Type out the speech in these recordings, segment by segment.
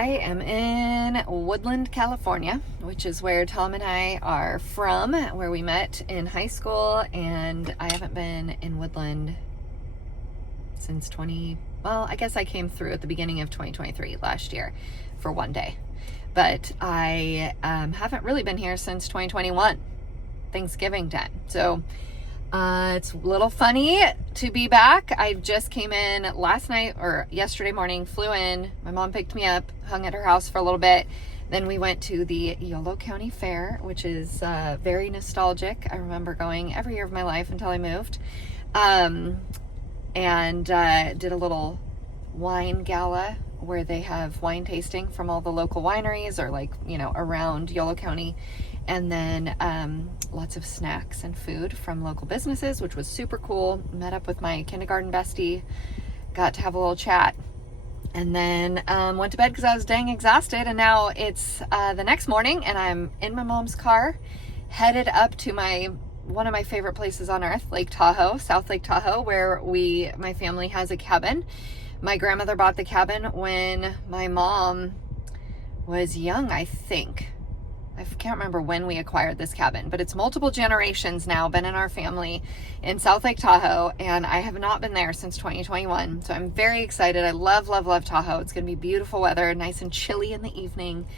I am in Woodland, California, which is where Tom and I are from, where we met in high school, and I haven't been in Woodland since I guess I came through at the beginning of 2023 last year for one day, but I haven't really been here since 2021, Thanksgiving time. So it's a little funny to be back. I just came in last night or yesterday morning, flew in. My mom picked me up, hung at her house for a little bit. Then we went to the Yolo County Fair, which is very nostalgic. I remember going every year of my life until I moved. And did a little wine gala where they have wine tasting from all the local wineries or around Yolo County. And then lots of snacks and food from local businesses, which was super cool. Met up with my kindergarten bestie, got to have a little chat, and then went to bed because I was dang exhausted. And now it's the next morning, and I'm in my mom's car, headed up to one of my favorite places on earth, Lake Tahoe, South Lake Tahoe, where my family has a cabin. My grandmother bought the cabin when my mom was young, I think. I can't remember when we acquired this cabin, but it's multiple generations now been in our family in South Lake Tahoe, and I have not been there since 2021. So I'm very excited. I love, love, love Tahoe. It's going to be beautiful weather, nice and chilly in the evening,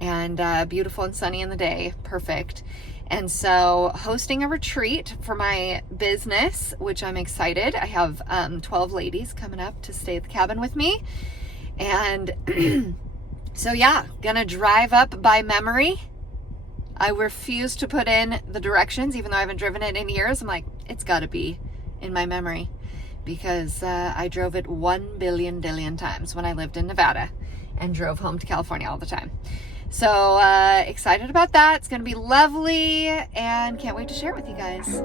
and beautiful and sunny in the day. Perfect. And so hosting a retreat for my business, which I'm excited. I have 12 ladies coming up to stay at the cabin with me. And so yeah, gonna drive up by memory. I refuse to put in the directions, even though I haven't driven it in years. I'm like, it's got to be in my memory because I drove it 1 billion times when I lived in Nevada and drove home to California all the time. So excited about that. It's going to be lovely and can't wait to share it with you guys.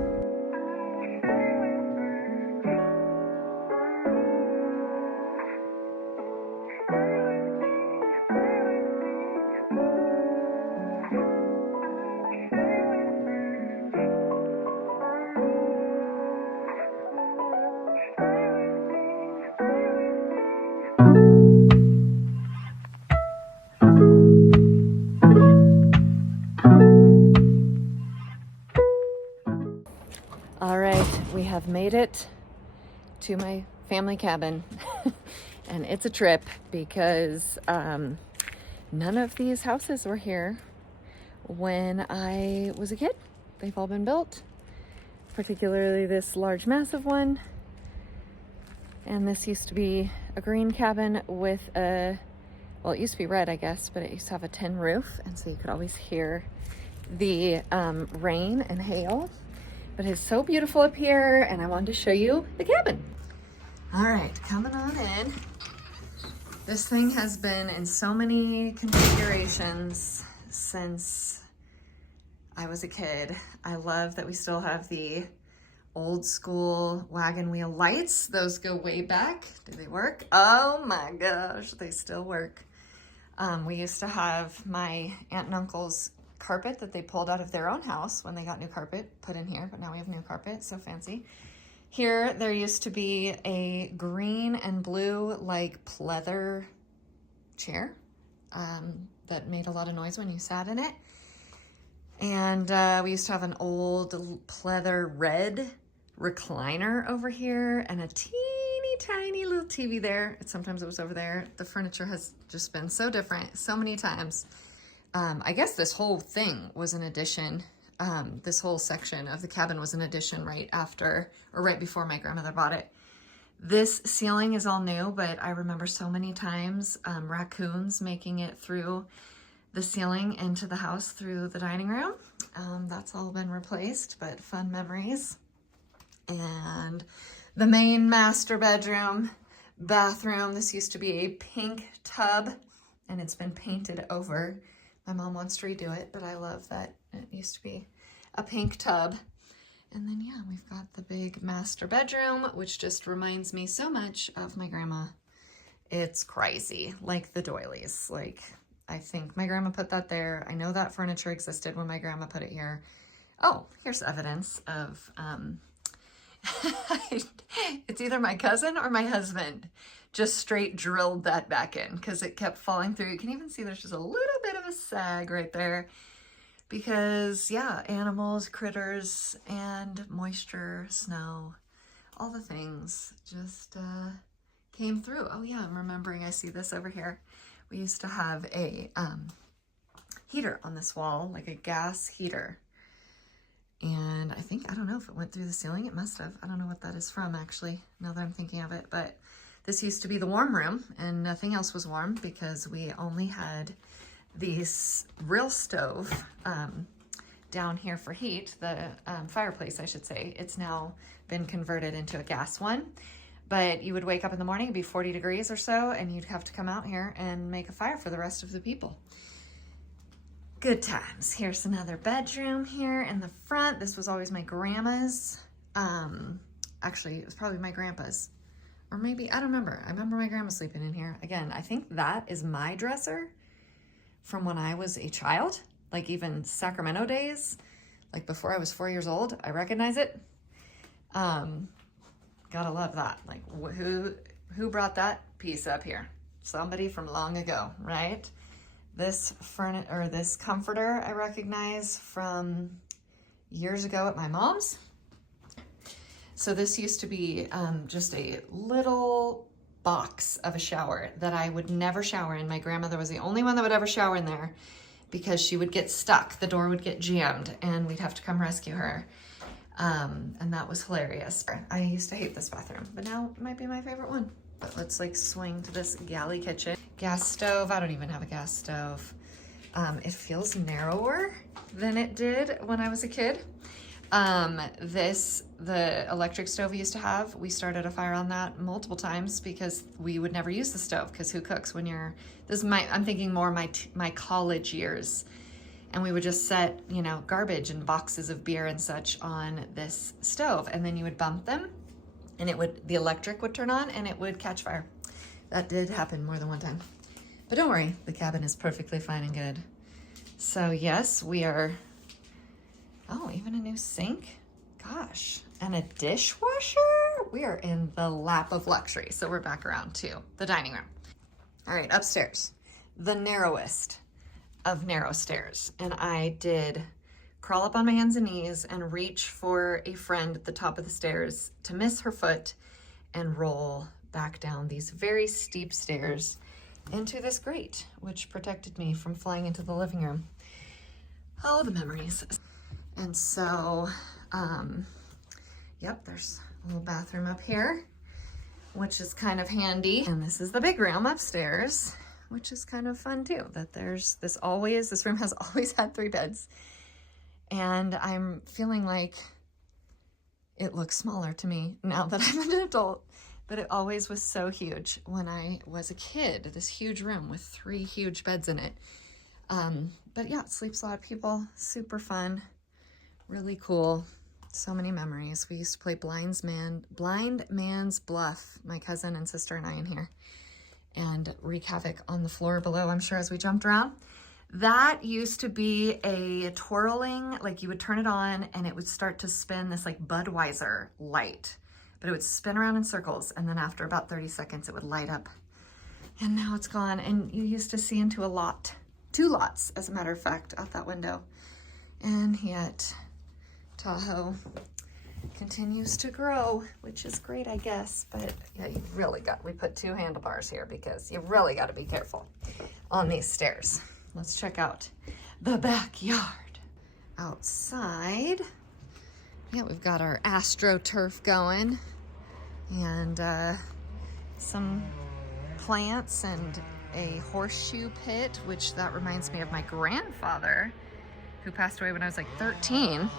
All right, we have made it to my family cabin and it's a trip because none of these houses were here when I was a kid. They've all been built, particularly this large, massive one. And this used to be a green cabin with it used to be red, I guess, but it used to have a tin roof. And so you could always hear the rain and hail. But it's so beautiful up here, and I wanted to show you the cabin. All right, coming on in. This thing has been in so many configurations since I was a kid. I love that we still have the old school wagon wheel lights. Those go way back. Do they work? Oh my gosh, they still work. We used to have my aunt and uncle's carpet that they pulled out of their own house when they got new carpet put in here, but now we have new carpet, so fancy. Here, there used to be a green and blue pleather chair that made a lot of noise when you sat in it. And we used to have an old pleather red recliner over here and a teeny tiny little TV there. Sometimes it was over there. The furniture has just been so different so many times. I guess this whole thing was an addition. This whole section of the cabin was an addition right after or right before my grandmother bought it. This ceiling is all new, but I remember so many times raccoons making it through the ceiling into the house through the dining room. That's all been replaced, but fun memories. And the main master bedroom, bathroom. This used to be a pink tub and it's been painted over. My mom wants to redo it, but I love that it used to be a pink tub. And then, yeah, we've got the big master bedroom, which just reminds me so much of my grandma. It's crazy, like the doilies. I think my grandma put that there. I know that furniture existed when my grandma put it here. Oh, here's evidence of, it's either my cousin or my husband just straight drilled that back in because it kept falling through. You can even see there's just a little bit of a sag right there because, yeah, animals, critters, and moisture, snow, all the things just came through. Oh yeah, I'm remembering, I see this over here. We used to have a heater on this wall, like a gas heater. And I think, I don't know if it went through the ceiling. It must have. I don't know what that is from, actually, now that I'm thinking of it. But this used to be the warm room, and nothing else was warm because we only had this real stove down here for heat, the fireplace, I should say. It's now been converted into a gas one. But you would wake up in the morning, it'd be 40 degrees or so, and you'd have to come out here and make a fire for the rest of the people. Good times. Here's another bedroom here in the front. This was always my grandma's. Actually, it was probably my grandpa's. Or maybe, I don't remember. I remember my grandma sleeping in here. Again, I think that is my dresser from when I was a child, like even Sacramento days, like before I was 4 years old. I recognize it. Gotta love that. Like, who brought that piece up here? Somebody from long ago, right? This this comforter I recognize from years ago at my mom's. So this used to be just a little box of a shower that I would never shower in. My grandmother was the only one that would ever shower in there because she would get stuck. The door would get jammed and we'd have to come rescue her. And that was hilarious. I used to hate this bathroom, but now it might be my favorite one. But let's like swing to this galley kitchen. Gas stove, I don't even have a gas stove. It feels narrower than it did when I was a kid. The electric stove we used to have, we started a fire on that multiple times because we would never use the stove because who cooks when you're, I'm thinking more my college years. And we would just set, you know, garbage and boxes of beer and such on this stove. And then you would bump them and the electric would turn on and it would catch fire. That did happen more than one time. But don't worry, the cabin is perfectly fine and good. So yes, we are, oh, even a new sink? Gosh, and a dishwasher? We are in the lap of luxury. So we're back around to the dining room. All right, upstairs, the narrowest of narrow stairs. And I did crawl up on my hands and knees and reach for a friend at the top of the stairs to miss her foot and roll back down these very steep stairs into this grate, which protected me from flying into the living room. Oh, the memories. And so, yep, there's a little bathroom up here, which is kind of handy. And this is the big room upstairs, which is kind of fun too, that there's this room has always had 3 beds. And I'm feeling like it looks smaller to me now that I'm an adult, but it always was so huge when I was a kid, this huge room with 3 huge beds in it. But yeah, it sleeps a lot of people, super fun, really cool. So many memories. We used to play blind man's bluff, my cousin and sister and I in here, and wreak havoc on the floor below, I'm sure, as we jumped around. That used to be a twirling, like you would turn it on and it would start to spin this like Budweiser light, but it would spin around in circles. And then after about 30 seconds, it would light up. And now it's gone. And you used to see into a lot, 2 lots, as a matter of fact, out that window. And yet Tahoe continues to grow, which is great, I guess. But yeah, we put 2 handlebars here because you really got to be careful on these stairs. Let's check out the backyard. Outside, yeah, we've got our AstroTurf going and some plants and a horseshoe pit, which that reminds me of my grandfather who passed away when I was like 13.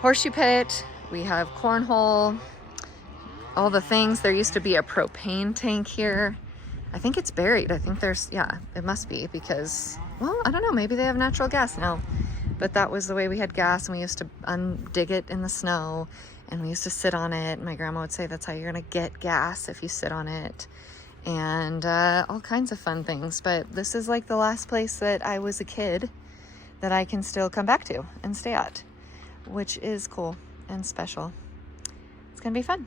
Horseshoe pit, we have cornhole, all the things. There used to be a propane tank here. I think it's buried. I think there's, yeah, it must be because, well, I don't know, maybe they have natural gas now. But that was the way we had gas, and we used to dig it in the snow, and we used to sit on it. My grandma would say that's how you're gonna get gas, if you sit on it, and all kinds of fun things. But this is like the last place that I was a kid that I can still come back to and stay at, which is cool and special. It's gonna be fun.